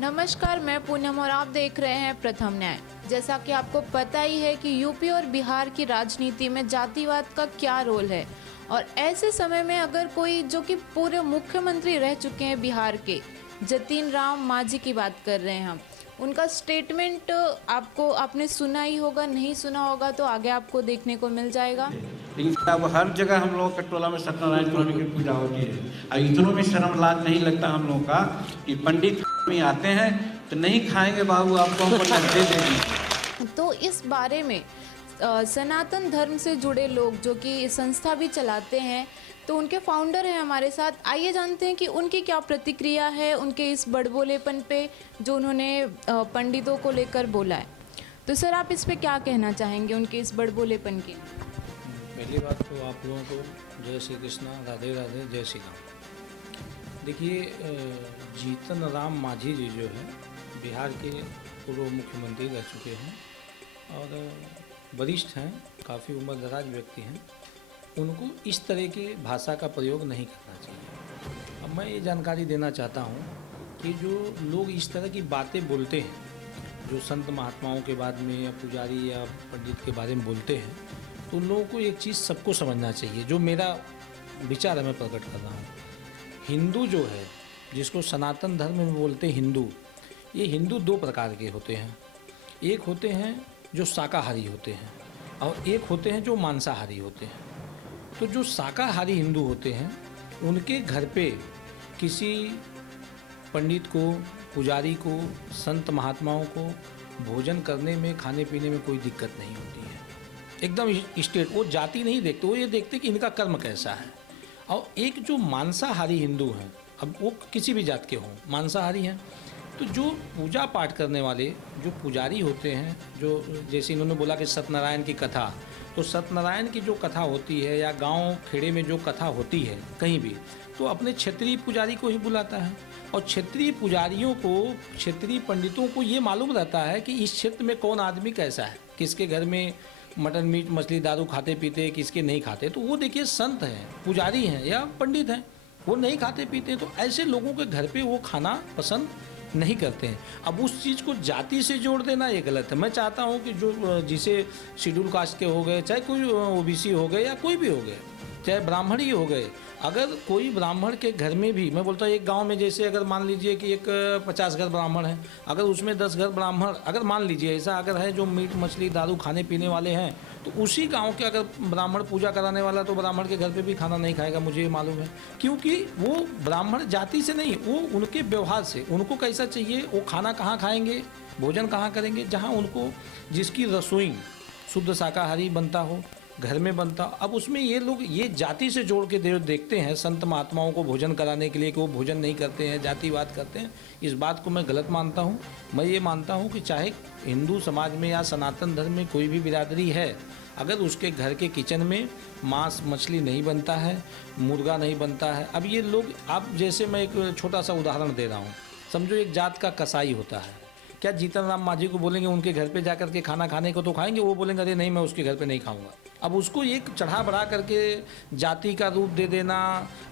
नमस्कार, मैं पूनम और आप देख रहे हैं प्रथम न्याय। जैसा कि आपको पता ही है कि यूपी और बिहार की राजनीति में जातिवाद का क्या रोल है और ऐसे समय में अगर कोई जो कि पूरे मुख्यमंत्री रह चुके हैं बिहार के, जतीन राम मांझी की बात कर रहे हैं हम। उनका स्टेटमेंट आपने सुना ही होगा, नहीं सुना होगा तो आगे आपको देखने को मिल जाएगा। लेकिन अब हर जगह हम लोगों के टोला में सत्यनारायण स्वामी की पूजा होती है और इतनों में शर्म लाज नहीं लगता हम लोगों का कि पंडित में आते हैं तो नहीं खाएंगे बाबू, आपको हम दे देंगे। तो इस बारे में सनातन धर्म से जुड़े लोग जो कि संस्था भी चलाते हैं, तो उनके फाउंडर हैं हमारे साथ। आइए जानते हैं कि उनकी क्या प्रतिक्रिया है उनके इस बड़बोलेपन पे जो उन्होंने पंडितों को लेकर बोला है। तो सर, आप इस पे क्या कहना चाहेंगे उनके इस बड़बोलेपन की? पहली बात तो आप लोगों को जय श्री कृष्णा, राधे राधे, जय श्री राम। देखिए, जीतन राम मांझी जी जो है बिहार के पूर्व मुख्यमंत्री रह चुके हैं और वरिष्ठ हैं, काफ़ी उम्र दराज व्यक्ति हैं। उनको इस तरह के भाषा का प्रयोग नहीं करना चाहिए। अब मैं ये जानकारी देना चाहता हूँ कि जो लोग इस तरह की बातें बोलते हैं, जो संत महात्माओं के बारे में या पुजारी या पंडित के बारे में बोलते हैं, तो उन लोगों को एक चीज़ सबको समझना चाहिए, जो मेरा विचार है मैं प्रकट कर रहा हूँ। हिंदू जो है, जिसको सनातन धर्म में बोलते हैं हिंदू, ये हिंदू दो प्रकार के होते हैं। एक होते हैं जो शाकाहारी होते हैं और एक होते हैं जो मांसाहारी होते हैं। तो जो शाकाहारी हिंदू होते हैं उनके घर पे किसी पंडित को, पुजारी को, संत महात्माओं को भोजन करने में, खाने पीने में कोई दिक्कत नहीं होती है। एकदम स्टेट, वो जाति नहीं देखते, वो ये देखते कि इनका कर्म कैसा है। और एक जो मांसाहारी हिंदू हैं, अब वो किसी भी जात के हों, मांसाहारी हैं, तो जो पूजा पाठ करने वाले जो पुजारी होते हैं, जो जैसे इन्होंने बोला कि सत्यनारायण की कथा, तो सत्यनारायण की जो कथा होती है या गांव खेड़े में जो कथा होती है कहीं भी, तो अपने क्षेत्रीय पुजारी को ही बुलाता है। और क्षेत्रीय पुजारियों को, क्षेत्रीय पंडितों को ये मालूम रहता है कि इस क्षेत्र में कौन आदमी कैसा है, किसके घर में मटन मीट मछली दारू खाते पीते, किसके नहीं खाते। तो वो देखिए संत हैं, पुजारी हैं या पंडित हैं, वो नहीं खाते पीते, तो ऐसे लोगों के घर पे वो खाना पसंद नहीं करते हैं। अब उस चीज़ को जाति से जोड़ देना ये गलत है। मैं चाहता हूँ कि जो जिसे शेड्यूल कास्ट के हो गए, चाहे कोई ओबीसी हो गए या कोई भी हो गए, चाहे ब्राह्मण ही हो गए, अगर कोई ब्राह्मण के घर में भी, मैं बोलता हूँ एक गांव में जैसे अगर मान लीजिए कि एक 50 घर ब्राह्मण हैं, अगर उसमें 10 घर ब्राह्मण, अगर मान लीजिए ऐसा अगर है जो मीट मछली दारू खाने पीने वाले हैं, तो उसी गांव के अगर ब्राह्मण पूजा कराने वाला, तो ब्राह्मण के घर पे भी खाना नहीं खाएगा, मुझे ये मालूम है। क्योंकि वो ब्राह्मण जाति से नहीं, वो उनके व्यवहार से, उनको कैसा चाहिए, वो खाना कहाँ खाएंगे, भोजन कहाँ करेंगे, जहाँ उनको जिसकी रसोई शुद्ध शाकाहारी बनता हो, घर में बनता। अब उसमें ये लोग ये जाति से जोड़ के देखते हैं संत महात्माओं को भोजन कराने के लिए कि वो भोजन नहीं करते हैं, जातिवाद करते हैं। इस बात को मैं गलत मानता हूँ। मैं ये मानता हूँ कि चाहे हिंदू समाज में या सनातन धर्म में कोई भी बिरादरी है, अगर उसके घर के किचन में मांस मछली नहीं बनता है, मुर्गा नहीं बनता है। अब ये लोग, आप जैसे मैं एक छोटा सा उदाहरण दे रहा हूँ, समझो एक जात का कसाई होता है, क्या जीतन राम मांझी को बोलेंगे उनके घर पे जाकर के खाना खाने को तो खाएंगे? वो बोलेंगे अरे नहीं, मैं उसके घर पे नहीं खाऊंगा। अब उसको एक चढ़ा बढ़ा करके जाति का रूप दे देना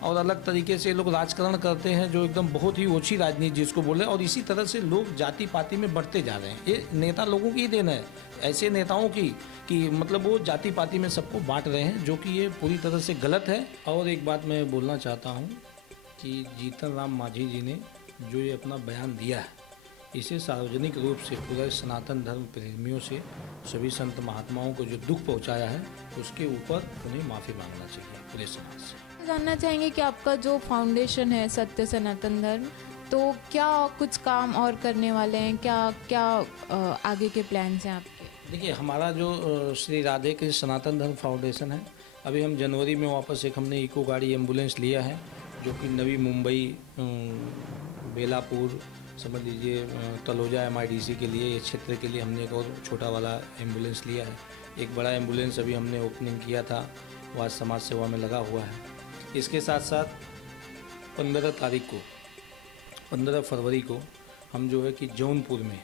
और अलग तरीके से लोग राजकरण करते हैं, जो एकदम बहुत ही ओछी राजनीति जिसको बोले, और इसी तरह से लोग जाति पाति में बढ़ते जा रहे हैं। ये नेता लोगों की ही देन है, ऐसे नेताओं की, कि मतलब वो जाति पाति में सबको बांट रहे हैं, जो कि ये पूरी तरह से गलत है। और एक बात मैं बोलना चाहता हूँ कि जीतन राम मांझी जी ने जो ये अपना बयान दिया है, इसे सार्वजनिक रूप से पूरे सनातन धर्म प्रेमियों से, सभी संत महात्माओं को जो दुख पहुंचाया है, उसके ऊपर उन्हें माफ़ी मांगना चाहिए पूरे समाज से। जानना चाहेंगे कि आपका जो फाउंडेशन है सत्य सनातन धर्म, तो क्या कुछ काम और करने वाले हैं, क्या आगे के प्लान्स हैं आपके? देखिए, हमारा जो श्री राधे कृष्ण सनातन धर्म फाउंडेशन है, अभी हम जनवरी में वापस एक हमने इको गाड़ी एम्बुलेंस लिया है, जो कि नवी मुंबई, बेलापुर, समझ लीजिए तलोजा MIDC के लिए, ये क्षेत्र के लिए हमने एक और छोटा वाला एम्बुलेंस लिया है। एक बड़ा एम्बुलेंस अभी हमने ओपनिंग किया था, वो आज समाज सेवा में लगा हुआ है। इसके साथ साथ 15 फरवरी को हम जो है कि जौनपुर में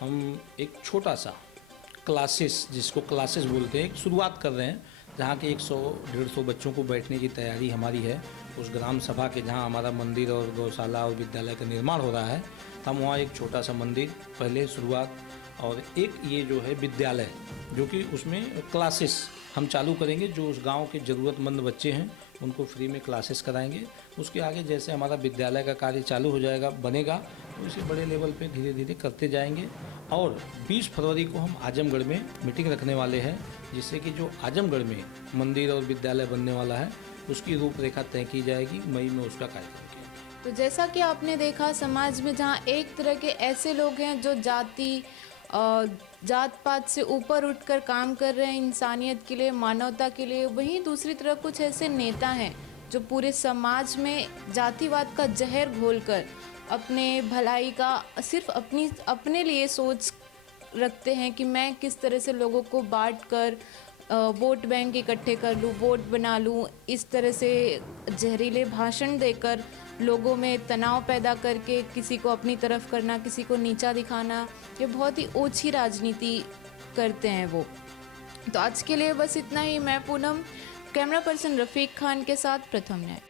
हम एक छोटा सा क्लासेस, जिसको क्लासेस बोलते हैं, एक शुरुआत कर रहे हैं, जहाँ के 100-150 बच्चों को बैठने की तैयारी हमारी है। उस ग्राम सभा के जहाँ हमारा मंदिर और गौशाला और विद्यालय का निर्माण हो रहा है, तो हम वहाँ एक छोटा सा मंदिर पहले शुरुआत, और एक ये जो है विद्यालय, जो कि उसमें क्लासेस हम चालू करेंगे। जो उस गांव के ज़रूरतमंद बच्चे हैं उनको फ्री में क्लासेस कराएंगे। उसके आगे जैसे हमारा विद्यालय का कार्य चालू हो जाएगा, बनेगा, तो इसे बड़े लेवल पे धीरे धीरे करते जाएंगे। और 20 फरवरी को हम आजमगढ़ में मीटिंग रखने वाले हैं, जिससे कि जो आजमगढ़ में मंदिर और विद्यालय बनने वाला है उसकी रूपरेखा तय की जाएगी। मई में उसका कार्यक्रम किया। तो जैसा कि आपने देखा, समाज में जहाँ एक तरह के ऐसे लोग हैं जो जात पात से ऊपर उठकर काम कर रहे हैं इंसानियत के लिए, मानवता के लिए, वहीं दूसरी तरफ कुछ ऐसे नेता हैं जो पूरे समाज में जातिवाद का जहर घोलकर अपने भलाई का सिर्फ अपने लिए सोच रखते हैं कि मैं किस तरह से लोगों को बांट कर वोट बैंक इकट्ठे कर लूँ, वोट बना लूँ। इस तरह से जहरीले भाषण देकर लोगों में तनाव पैदा करके किसी को अपनी तरफ करना, किसी को नीचा दिखाना, ये बहुत ही ओछी राजनीति करते हैं वो। तो आज के लिए बस इतना ही। मैं पूनम, कैमरा पर्सन रफ़ीक खान के साथ प्रथम न्याय।